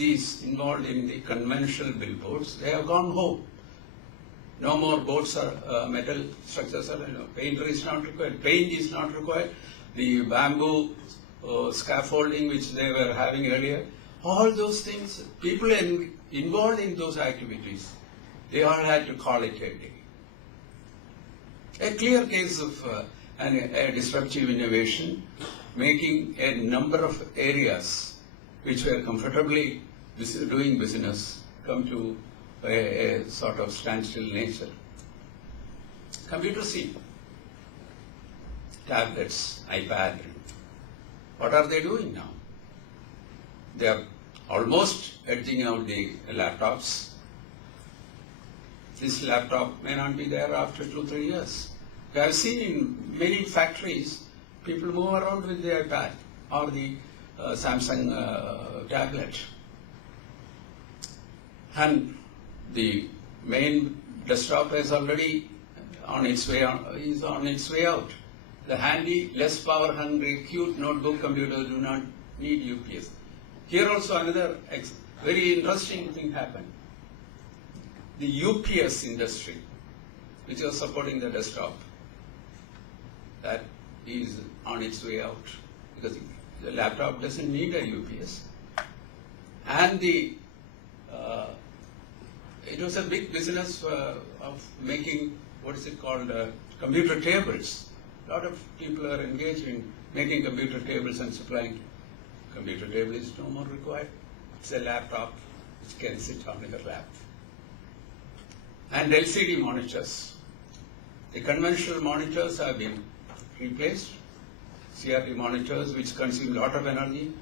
These involved in the conventional billboards, they have gone home. No more boards are metal structures are, painter is not required, paint is not required, the bamboo scaffolding which they were having earlier, all those things, people involved in those activities, they all had to call it a day. A clear case of a disruptive innovation, making a number of areas which were comfortably doing business come to a sort of standstill nature. Computer C, tablets, iPad, what are they doing now? They are almost edging out the laptops. This laptop may not be there after 2-3 years. I have seen in many factories, people move around with the iPad or the Samsung tablet. And the main desktop is already on its way out. The handy, less power hungry, cute notebook computers do not need UPS. Here also another very interesting thing happened. The UPS industry, which was supporting the desktop, that is on its way out because the laptop doesn't need a UPS. And it was a big business of making, what is it called, computer tables. A lot of people are engaged in making computer tables and supplying. Computer table is no more required. It's a laptop which can sit on your lap. And LCD monitors. The conventional monitors have been replaced. CRT monitors which consume a lot of energy,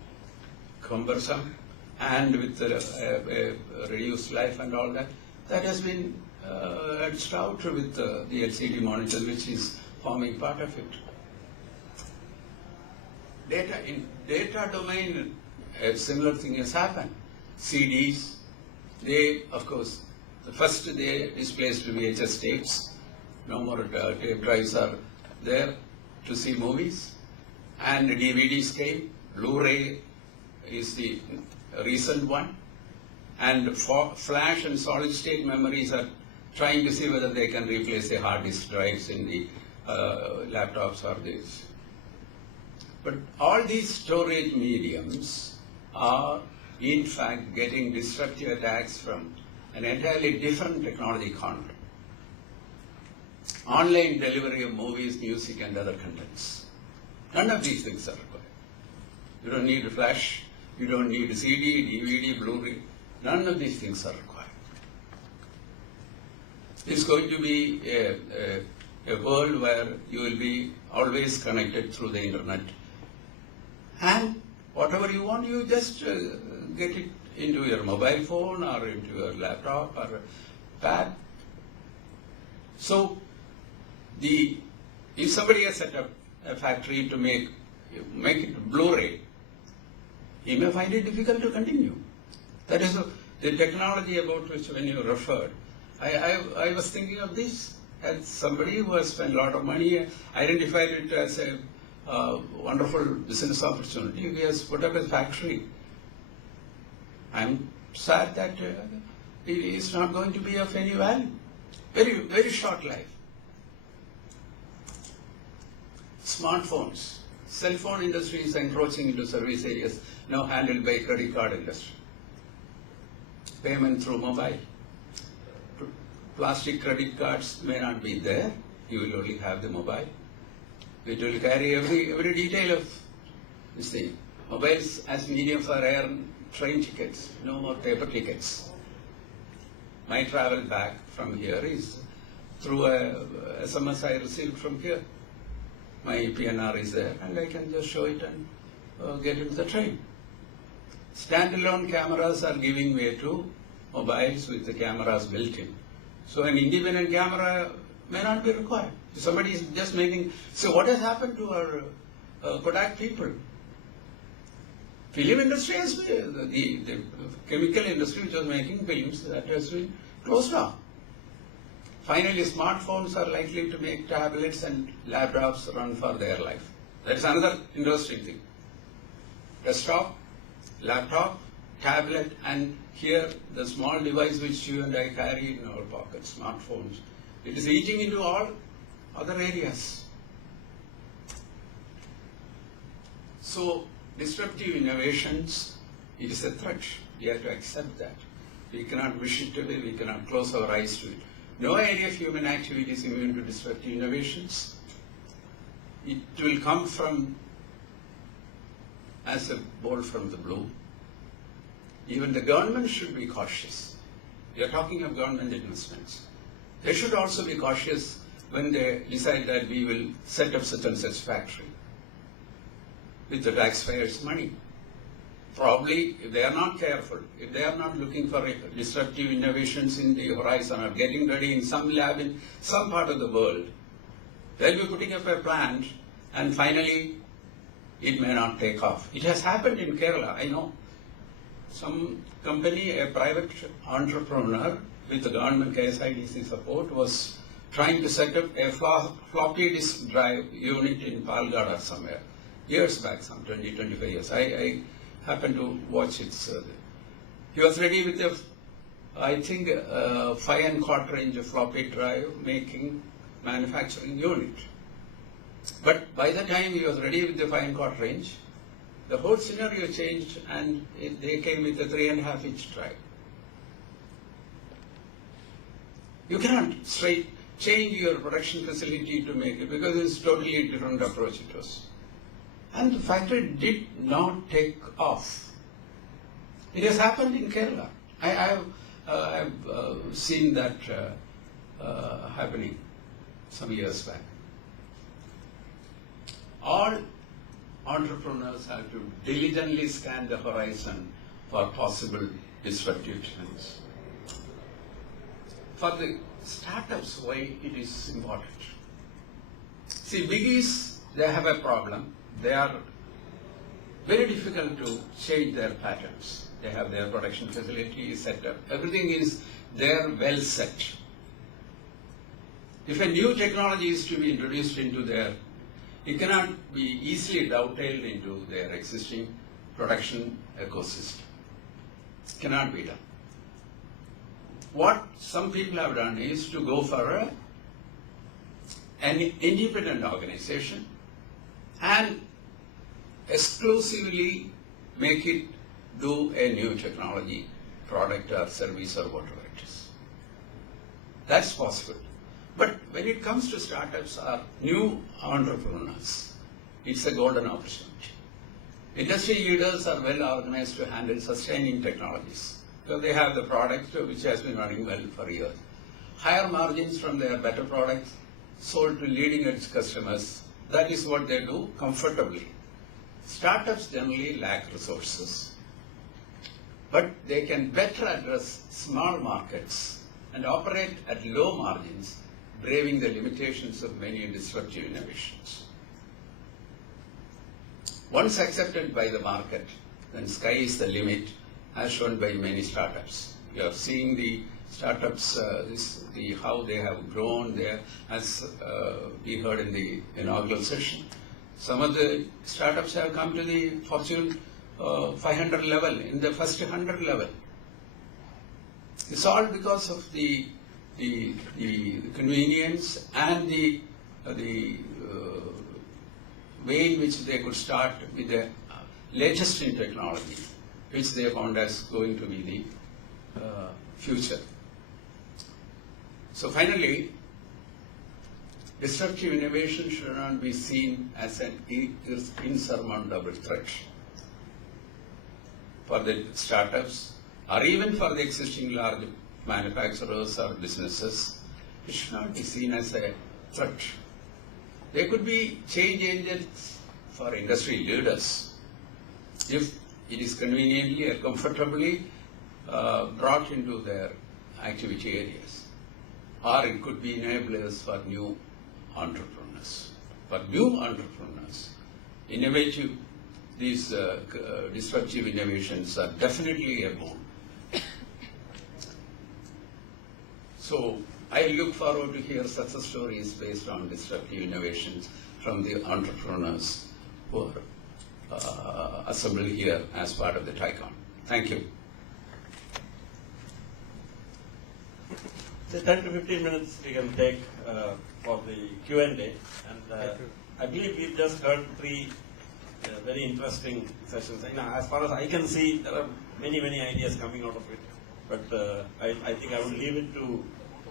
cumbersome, and with a reduced life and all that. That has been edged out with the LCD monitors, which is forming part of it. In data domain, a similar thing has happened. CDs, they, of course, the first they displaced VHS tapes. No more tape drives are there to see movies. And DVDs came. Blu-ray is the recent one. And flash and solid state memories are trying to see whether they can replace the hard disk drives in the laptops or this. But all these storage mediums are in fact getting disruptive attacks from an entirely different technology content. Online delivery of movies, music and other contents. None of these things are required. You don't need a flash, you don't need a CD, DVD, Blu-ray. None of these things are required. It's going to be a world where you will be always connected through the internet. And whatever you want, you just get it into your mobile phone or into your laptop or pad. So, if somebody has set up a factory to make it Blu-ray, he may find it difficult to continue. That is the technology about which when you referred. I was thinking of this as somebody who has spent a lot of money, identified it as a wonderful business opportunity. He has put up a factory. I'm sad that it is not going to be of any value. Very, very short life. Smartphones. Cell phone industry is encroaching into service areas now handled by credit card industry. Payment through mobile. Plastic credit cards may not be there. You will only have the mobile. It will carry every detail of this thing. Mobiles as medium for air train tickets, no more paper tickets. My travel back from here is through a SMS I received from here. My PNR is there and I can just show it and get into the train. Standalone cameras are giving way to mobiles with the cameras built in. So an independent camera may not be required. Somebody is just making. So what has happened to our Kodak people? Film industry has been, the chemical industry which was making films, that has been closed down. Finally, smartphones are likely to make tablets and laptops run for their life. That's another interesting thing. Desktop, laptop, tablet, and here the small device which you and I carry in our pockets, smartphones, it is eating into all other areas. So disruptive innovations, it is a threat. We have to accept that. We cannot wish it away, we cannot close our eyes to it. No area of human activity is immune to disruptive innovations. It will come from as a bolt from the blue. Even the government should be cautious. We are talking of government investments. They should also be cautious when they decide that we will set up such and such factory with the taxpayers' money. Probably, if they are not careful, if they are not looking for disruptive innovations in the horizon or getting ready in some lab in some part of the world, they'll be putting up a plant and finally it may not take off. It has happened in Kerala, I know. Some company, a private entrepreneur with the government KSIDC support was trying to set up a floppy disk drive unit in Palgad or somewhere, years back, some 20, 25 years. I happened to watch it. He was ready with a, I think, 5¼ inch floppy drive manufacturing unit. But by the time he was ready with the 5¼ inch, the whole scenario changed and they came with a 3½ inch drive. You cannot change your production facility to make it because it's totally a different approach it was. And the factory did not take off. It has happened in Kerala. I have seen that happening some years back. All entrepreneurs have to diligently scan the horizon for possible disruptive trends. For the startups, why it is important? See, biggies, they have a problem. They are very difficult to change their patterns. They have their production facilities set up. Everything is there well set. If a new technology is to be introduced into their, it cannot be easily dovetailed into their existing production ecosystem. It cannot be done. What some people have done is to go for an independent organization and exclusively make it do a new technology, product or service or whatever it is. That's possible. But when it comes to startups or new entrepreneurs, it's a golden opportunity. Industry leaders are well organized to handle sustaining technologies because they have the product which has been running well for years. Higher margins from their better products sold to leading edge customers. That is what they do comfortably. Startups generally lack resources, but they can better address small markets and operate at low margins, braving the limitations of many disruptive innovations. Once accepted by the market, then sky is the limit, as shown by many startups. You are seeing the startups, how they have grown there, as we heard in the inaugural session. Some of the startups have come to the Fortune 500 level, in the first 100 level. It's all because of the convenience and the way in which they could start with the latest in technology, which they found as going to be the future. So finally, disruptive innovation should not be seen as an insurmountable threat for the startups or even for the existing large manufacturers or businesses. It should not be seen as a threat. They could be change agents for industry leaders if it is conveniently and comfortably brought into their activity areas. Or it could be enablers for new entrepreneurs. For new entrepreneurs, these disruptive innovations are definitely a boon. So I look forward to hear success stories based on disruptive innovations from the entrepreneurs who are assembled here as part of the TICON. Thank you. Say 10 to 15 minutes we can take for the Q&A. And I believe we've just heard three very interesting sessions. As far as I can see, there are many ideas coming out of it. But I think I will leave it to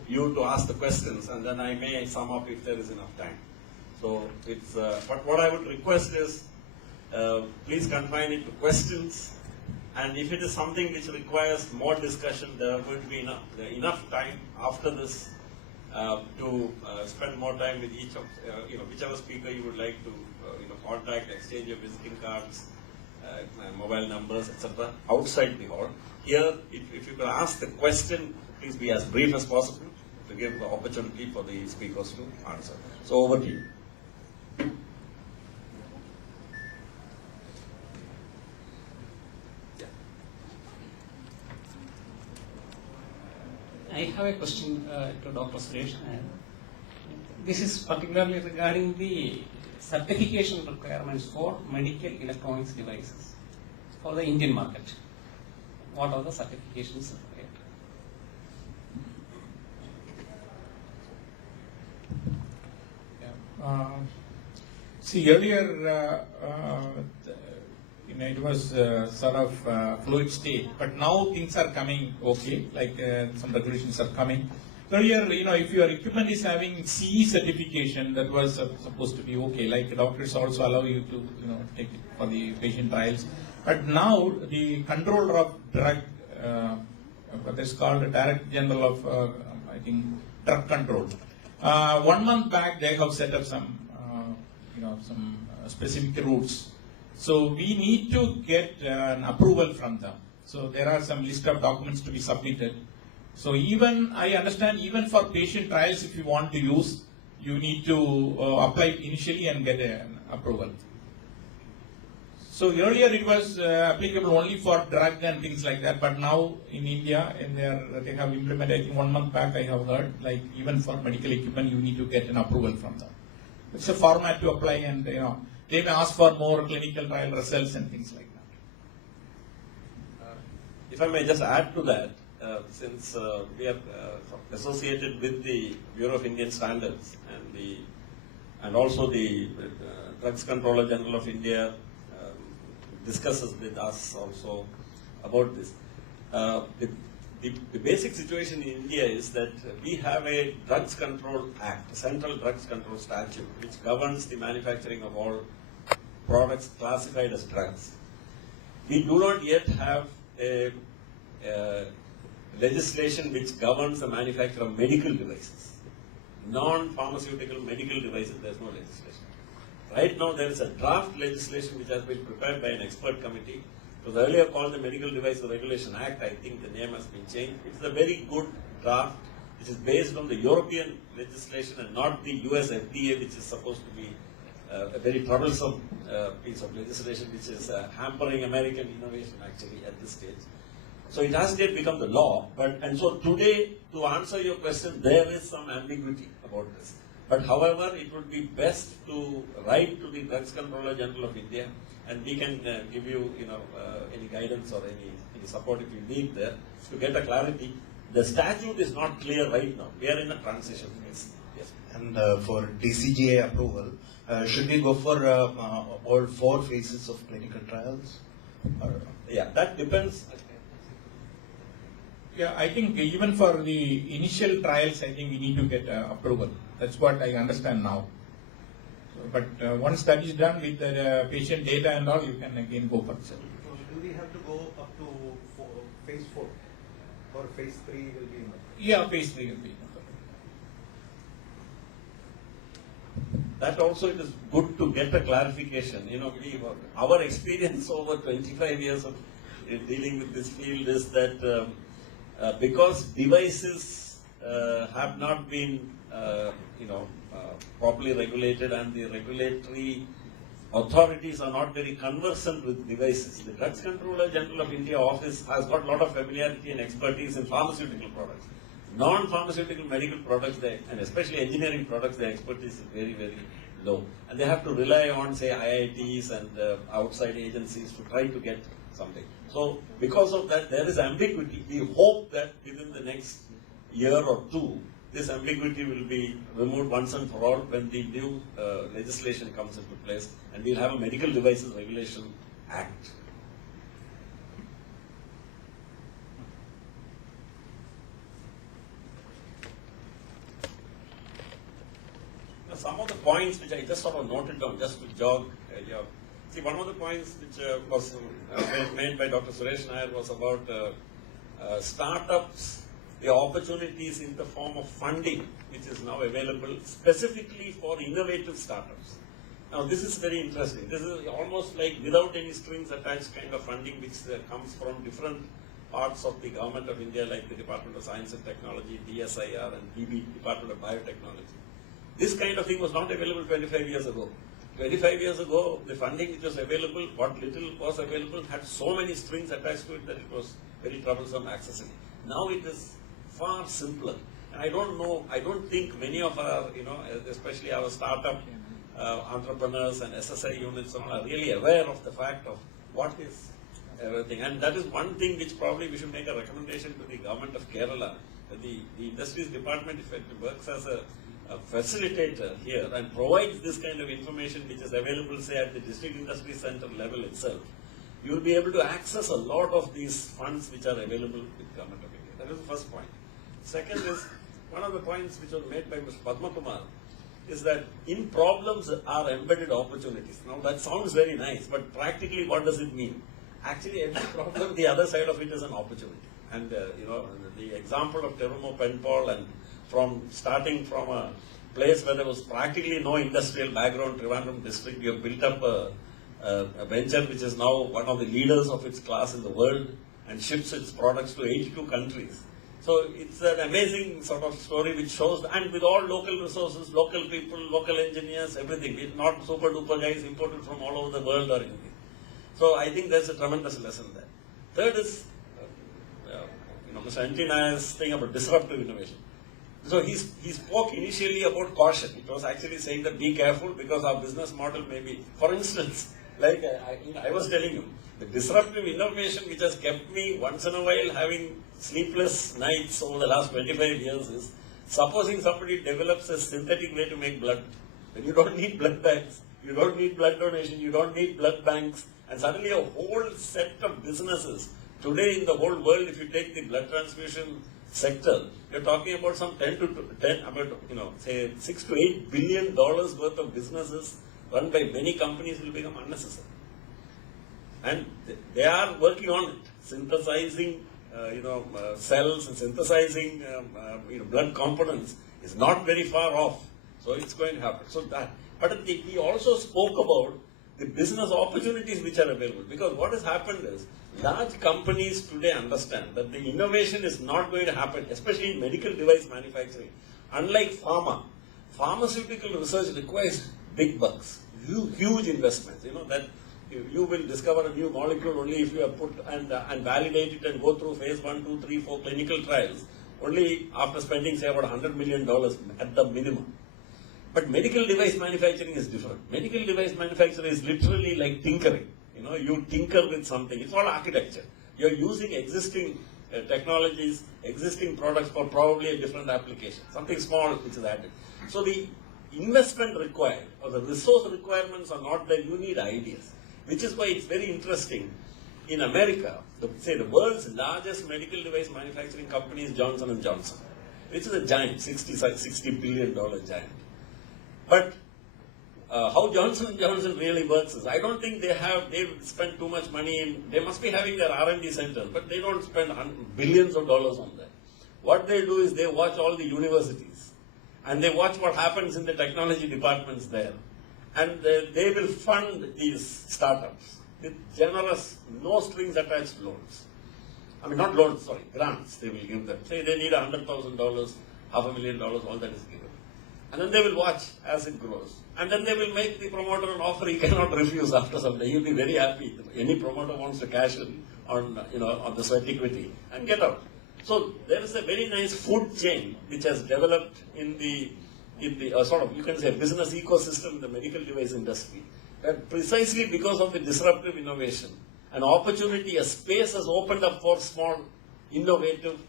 you to ask the questions, and then I may sum up if there is enough time. So it's. But what I would request is, please confine it to questions. And if it is something which requires more discussion, there are going to be enough time after this to spend more time with each of whichever speaker you would like to contact, exchange your visiting cards, mobile numbers, etc. outside the hall. Here, if you could ask the question, please be as brief as possible to give the opportunity for the speakers to answer. So over to you. I have a question to Dr. Suresh. This is particularly regarding the certification requirements for medical electronics devices for the Indian market. What are the certifications required? See, earlier it was sort of fluid state, but now things are coming okay, like some regulations are coming. Earlier, if your equipment is having CE certification, that was supposed to be okay, like doctors also allow you to take it for the patient trials. But now the controller of drug, what is called the Director General of, I think, Drug Control. 1 month back, they have set up some, some specific routes. So we need to get an approval from them. So there are some list of documents to be submitted. So even, I understand, even for patient trials, if you want to use, you need to apply initially and get an approval. So earlier it was applicable only for drug and things like that, but now in India, they have implemented, I think 1 month back I have heard, like even for medical equipment, you need to get an approval from them. It's a format to apply, and they may ask for more clinical trial results and things like that. If I may just add to that, since we are associated with the Bureau of Indian Standards and also the Drugs Controller General of India discusses with us also about this. The basic situation in India is that we have a Drugs Control Act, a Central Drugs Control Statute, which governs the manufacturing of all products classified as drugs. We do not yet have a legislation which governs the manufacture of medical devices. Non-pharmaceutical medical devices, there is no legislation. Right now there is a draft legislation which has been prepared by an expert committee. It was earlier called the Medical Device Regulation Act. I think the name has been changed. It's a very good draft which is based on the European legislation and not the US FDA, which is supposed to be a very troublesome piece of legislation which is hampering American innovation actually at this stage. So it has yet become the law, and so today, to answer your question, there is some ambiguity about this. But however, it would be best to write to the Drugs Controller General of India, and we can give you, any guidance or any support if you need there to get a clarity. The statute is not clear right now. We are in a transition phase. Yes. And for DCGA approval, should we go for all 4 phases of clinical trials? Or? Yeah, that depends. Yeah, I think even for the initial trials, I think we need to get approval. That's what I understand now. So, but once that is done with the patient data and all, you can again go for it. So do we have to go up to phase 4 or phase 3 will be enough? Yeah, phase 3 will be enough. That also it is good to get a clarification. Our experience over 25 years of dealing with this field is that because devices have not been, properly regulated, and the regulatory authorities are not very conversant with devices. The Drugs Controller General of India office has got a lot of familiarity and expertise in pharmaceutical products. Non-pharmaceutical medical products, and especially engineering products, their expertise is very, very low. And they have to rely on, say, IITs and outside agencies to try to get something. So, because of that, there is ambiguity. We hope that within the next year or two, this ambiguity will be removed once and for all when the new legislation comes into place, and we'll have a Medical Devices Regulation Act. Now, some of the points which I just sort of noted down, just to jog your. See, one of the points which was made by Dr. Suresh Nair was about startups, the opportunities in the form of funding, which is now available specifically for innovative startups. Now, this is very interesting. This is almost like without any strings attached kind of funding, which comes from different parts of the government of India, like the Department of Science and Technology, DSIR, and DB, Department of Biotechnology. This kind of thing was not available 25 years ago. 25 years ago, the funding which was available, what little was available, had so many strings attached to it that it was very troublesome accessing. Now it is far simpler. And I don't think many of our, especially our startup entrepreneurs and SSI units are really aware of the fact of what is everything. And that is one thing which probably we should make a recommendation to the government of Kerala. The Industries Department, if it works as a facilitator here and provides this kind of information which is available, say, at the district industry center level itself, you will be able to access a lot of these funds which are available with Government of India. That is the first point. Second is, one of the points which was made by Mr. Padma Kumar is that in problems are embedded opportunities. Now that sounds very nice, but practically what does it mean? Actually, every problem, the other side of it is an opportunity. And the example of Terumo Penpal, and starting from a place where there was practically no industrial background, Trivandrum district, we have built up a venture which is now one of the leaders of its class in the world and ships its products to 82 countries. So it's an amazing sort of story which shows, and with all local resources, local people, local engineers, everything. It's not super duper guys imported from all over the world or anything. So I think there's a tremendous lesson there. Third is, Mr. N.T. Nair's thing about disruptive innovation. So he spoke initially about caution. It was actually saying that be careful because our business model may be, for instance, like I was telling you, the disruptive innovation which has kept me once in a while having sleepless nights over the last 25 years is, supposing somebody develops a synthetic way to make blood, then you don't need blood banks, you don't need blood donation, you don't need blood banks, and suddenly a whole set of businesses. Today in the whole world, if you take the blood transfusion sector, you're talking about some 6 to 8 billion dollars worth of businesses run by many companies will become unnecessary. And they are working on it, synthesizing, cells and synthesizing, blood components is not very far off. So it's going to happen. So that, but he also spoke about the business opportunities which are available. Because what has happened is, large companies today understand that the innovation is not going to happen, especially in medical device manufacturing. Unlike pharmaceutical research requires big bucks, huge investments. That you will discover a new molecule only if you have put and validate it and go through phase 1, 2, 3, 4 clinical trials, only after spending, say, about $100 million at the minimum. But medical device manufacturing is different. Medical device manufacturing is literally like tinkering. You tinker with something. It's all architecture. You're using existing technologies, existing products for probably a different application. Something small which is added. So the investment required or the resource requirements are not there. You need ideas. Which is why it's very interesting. In America, the world's largest medical device manufacturing company is Johnson & Johnson, which is a giant, $60 billion giant. But how Johnson & Johnson really works is, I don't think they've spent too much money they must be having their R&D center, but they don't spend billions of dollars on that. What they do is they watch all the universities and they watch what happens in the technology departments there. And they will fund these startups with generous, no strings attached loans. I mean, not loans, sorry, grants they will give them. Say they need $100,000, $500,000, all that is given. And then they will watch as it grows. And then they will make the promoter an offer he cannot refuse after some day. He'll be very happy. Any promoter wants to cash in on the sweat equity and get out. So there is a very nice food chain which has developed in the sort of, you can say, business ecosystem in the medical device industry. That precisely because of the disruptive innovation, an opportunity, a space has opened up for small, innovative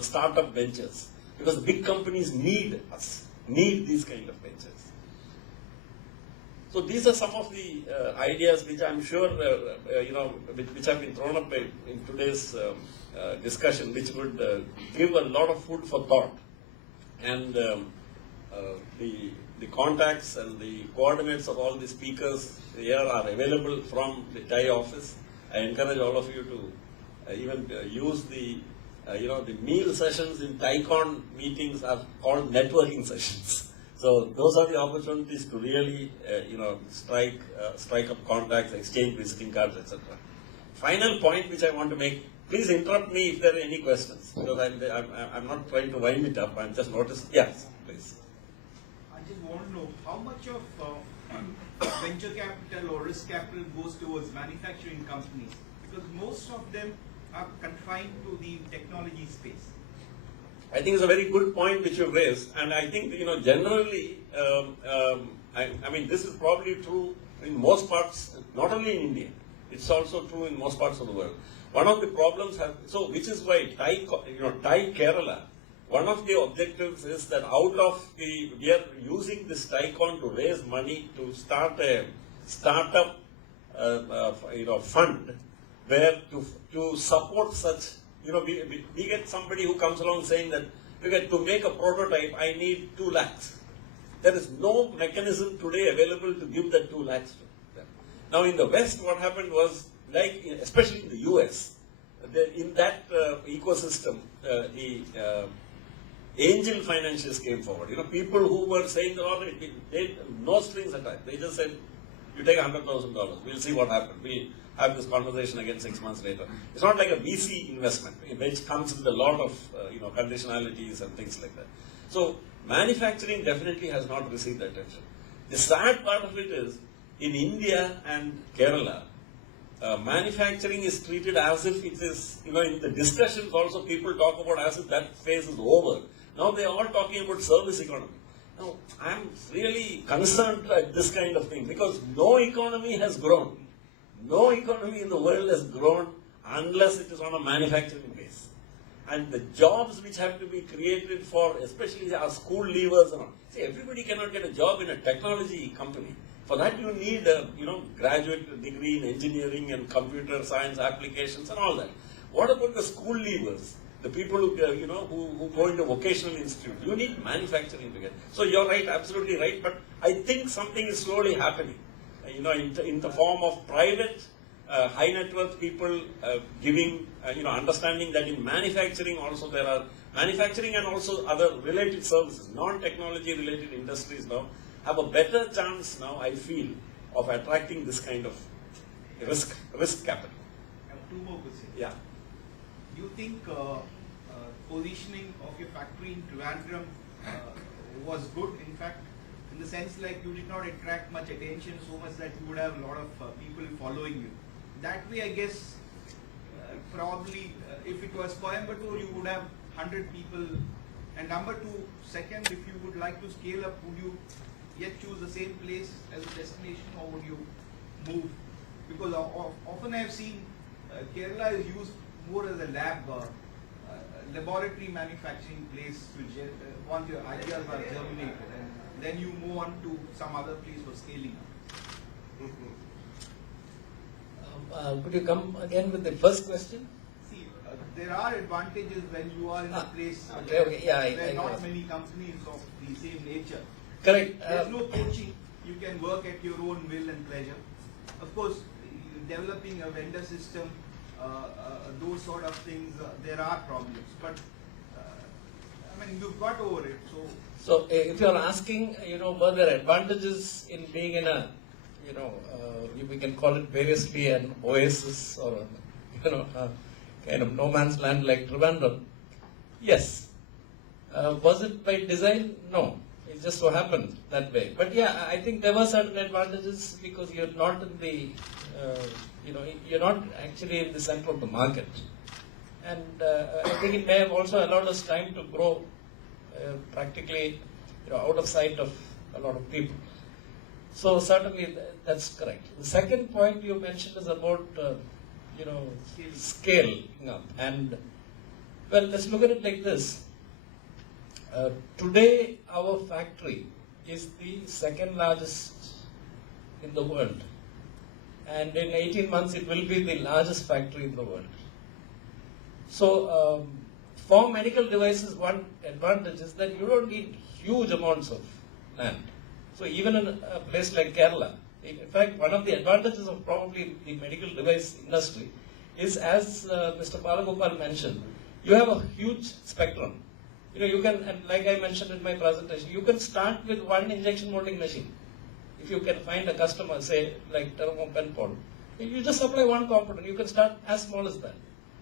startup ventures, because big companies need us, need these kind of ventures. So these are some of the ideas which I'm sure, which have been thrown up in today's discussion, which would give a lot of food for thought. And the contacts and the coordinates of all the speakers here are available from the TIE office. I encourage all of you to even use the meal sessions in TICON meetings are called networking sessions. So those are the opportunities to really, strike up contacts, exchange visiting cards, etc. Final point which I want to make. Please interrupt me if there are any questions, because I'm not trying to wind it up. I'm just noticing. Yes, please. I just want to know how much of venture capital or risk capital goes towards manufacturing companies, because most of them are confined to the technology space. I think it's a very good point which you've raised, and I think generally, I mean this is probably true in most parts, not only in India. It's also true in most parts of the world. One of the problems which is why TIE Kerala, one of the objectives is that we are using this TICON to raise money to start a startup, fund where to support such. We get somebody who comes along saying that to make a prototype, I need 2 lakhs. There is no mechanism today available to give that 2 lakhs to them. Now in the West, what happened was, especially in the US, in that ecosystem, the angel financiers came forward. People who were saying, no strings attached. They just said, you take $100,000, we'll see what happens. We'll have this conversation again 6 months later. It's not like a VC investment, which comes with a lot of conditionalities and things like that. So manufacturing definitely has not received attention. The sad part of it is, in India and Kerala, manufacturing is treated as if it is, in the discussions also people talk about as if that phase is over. Now they are all talking about service economy. Now, I'm really concerned at this kind of thing, because no economy has grown. No economy in the world has grown unless it is on a manufacturing base. And the jobs which have to be created for, especially our school leavers and all. See, everybody cannot get a job in a technology company. For that you need a graduate degree in engineering and computer science applications and all that. What about the school leavers? The people who go into vocational institute? You need manufacturing to get. So you're right, absolutely right. But I think something is slowly happening. In the form of private, high net worth people giving, understanding that in manufacturing also there are manufacturing and also other related services, non-technology related industries now have a better chance now, I feel, of attracting this kind of risk capital. I have 2 more questions. Yeah. Do you think positioning of your factory in Trivandrum was good, in fact, in the sense like you did not attract much attention so much that you would have a lot of people following you? That way, I guess, probably if it was Coimbatore, you would have 100 people. And number 2, second, if you would like to scale up, would you yet choose the same place as a destination, or would you move? Because often I have seen Kerala is used more as a laboratory manufacturing place to once your ideas are germinated, and then you move on to some other place for scaling up. Could you come again with the first question? See, there are advantages when you are in a place I where not many companies of the same nature. Correct. There's no poaching. You can work at your own will and pleasure. Of course, developing a vendor system, those sort of things, there are problems. But you've got over it. So if you're asking, were there advantages in being in a, we can call it variously an oasis or a kind of no man's land like Trivandrum? Yes. Was it by design? No. It just so happened that way. But yeah, I think there were certain advantages because you're not in the, you're not actually in the center of the market. And I think it may have also allowed us time to grow practically out of sight of a lot of people. So certainly that's correct. The second point you mentioned is about, scaling up. And Well, let's look at it like this. Today, our factory is the second largest in the world. And in 18 months, it will be the largest factory in the world. So, for medical devices, one advantage is that you don't need huge amounts of land. So, even in a place like Kerala, in fact, one of the advantages of probably the medical device industry is, as Mr. Palagopal mentioned, you have a huge spectrum. You know, you can, and like I mentioned in my presentation, you can start with one injection molding machine. If you can find a customer, say, like Thermo Penpol, you just supply one component, you can start as small as that.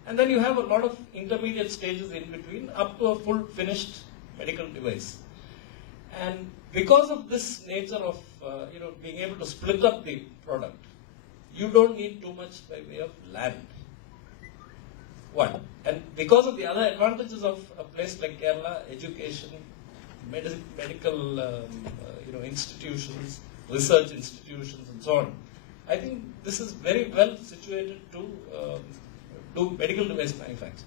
And then you have a lot of intermediate stages in between, up to a full finished medical device. And because of this nature of, being able to split up the product, you don't need too much by way of land. One. And because of the other advantages of a place like Kerala, education, medical institutions, research institutions and so on, I think this is very well situated to do medical device manufacturing.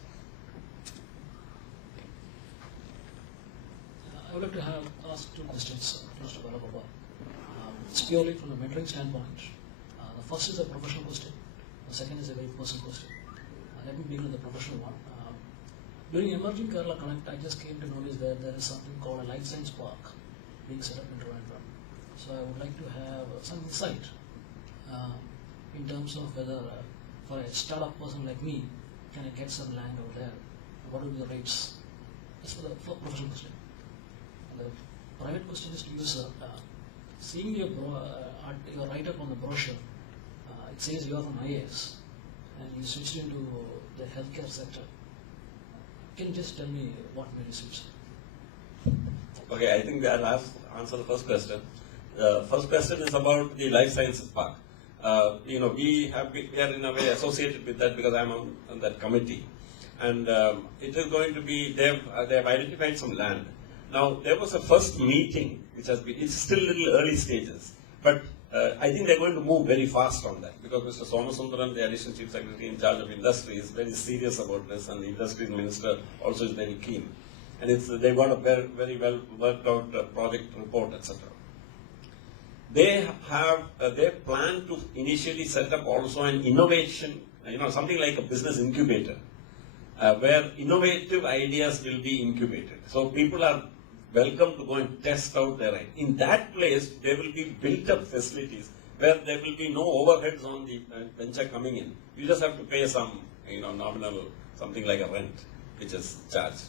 I would like to ask two questions to Mr. Balagopal. It's purely from a mentoring standpoint. The first is a professional question. The second is a very personal question. Let me begin with the professional one. During Emerging Kerala Connect, I just came to notice that there is something called a life science park being set up in Trivandrum. So I would like to have some insight in terms of whether for a startup person like me, can I get some land over there? What will be the rates? That's for the professional question. And the private question is to you, sir. Seeing your write-up on the brochure, it says you are from IAS and you switched into the healthcare sector. Can you just tell me what made you switch? Okay, I think I'll answer the first question. The first question is about the life sciences park. We are in a way associated with that because I'm on that committee, and it is going to be they have identified some land. Now there was a first meeting which has been, it's still little early stages, but I think they're going to move very fast on that because Mr. Somasundaran, the Additional Chief Secretary in charge of industry, is very serious about this, and the industry minister also is very keen. And they've got a very well worked out project report, etc. They plan to initially set up also an innovation, something like a business incubator, where innovative ideas will be incubated. So people are welcome to go and test out their ideas. In that place, there will be built-up facilities where there will be no overheads on the venture coming in. You just have to pay some, nominal, something like a rent, which is charged.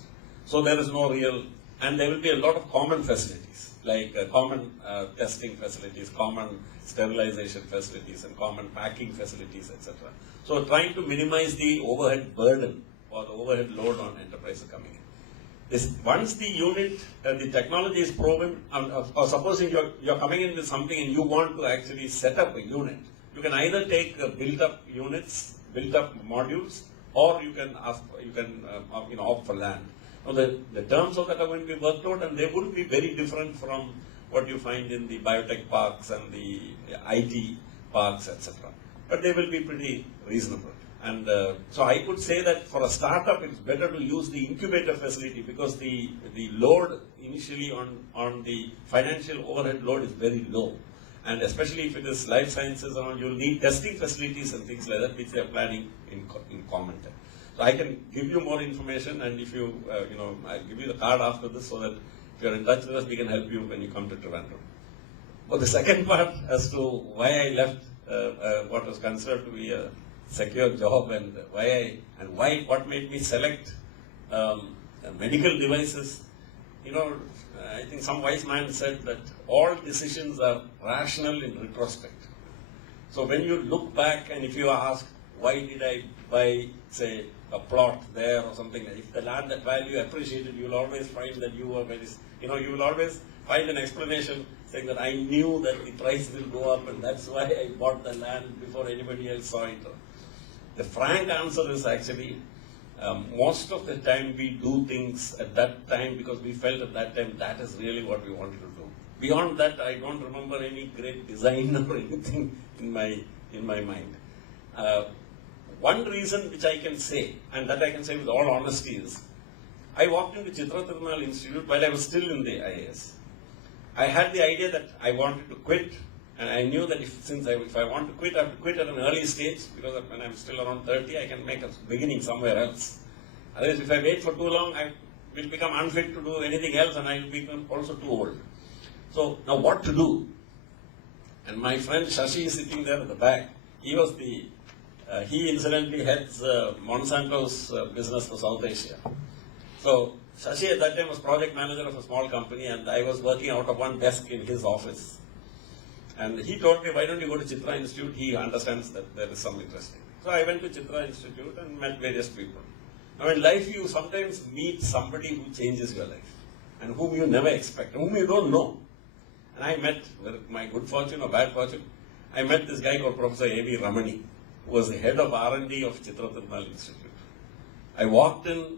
So there is no real, and there will be a lot of common facilities, like common testing facilities, common sterilization facilities, and common packing facilities, etc. So trying to minimize the overhead burden or the overhead load on enterprises coming in. Once the unit, the technology is proven, or supposing you're coming in with something and you want to actually set up a unit, you can either take built-up units, built-up modules, or you can opt for land. Now the terms of that are going to be worked out, and they would be very different from what you find in the biotech parks and the IT parks, etc. But they will be pretty reasonable. And so I could say that for a startup, it's better to use the incubator facility because the load initially on the financial overhead load is very low. And especially if it is life sciences, you'll need testing facilities and things like that, which they're planning in common. So I can give you more information, and if you, I'll give you the card after this so that if you're in touch with us, we can help you when you come to Trivandrum. But the second part as to why I left what was considered to be a secure job and what made me select medical devices. I think some wise man said that all decisions are rational in retrospect. So when you look back and if you ask, why did I buy, say, a plot there or something, if the land that value appreciated, you will always find that you were you will always find an explanation saying that I knew that the price will go up and that's why I bought the land before anybody else saw it. The frank answer is actually, most of the time we do things at that time because we felt at that time that is really what we wanted to do. Beyond that, I don't remember any great design or anything in my mind. One reason which I can say, and that I can say with all honesty, is I walked into Chitra Tirunal Institute while I was still in the IAS. I had the idea that I wanted to quit, and I knew that if I want to quit, I have to quit at an early stage, because when I'm still around 30, I can make a beginning somewhere else. Otherwise, if I wait for too long, I will become unfit to do anything else, and I will become also too old. So now what to do? And my friend Shashi is sitting there at the back. He was he incidentally heads Monsanto's business for South Asia. So Shashi at that time was project manager of a small company, and I was working out of one desk in his office. And he told me, why don't you go to Chitra Institute? He understands that there is some interest in it. So I went to Chitra Institute and met various people. Now in life you sometimes meet somebody who changes your life, and whom you never expect, whom you don't know. And I met, with my good fortune or bad fortune, I met this guy called Professor A.V. Ramani, who was the head of R&D of Chitra Tirunal Institute. I walked in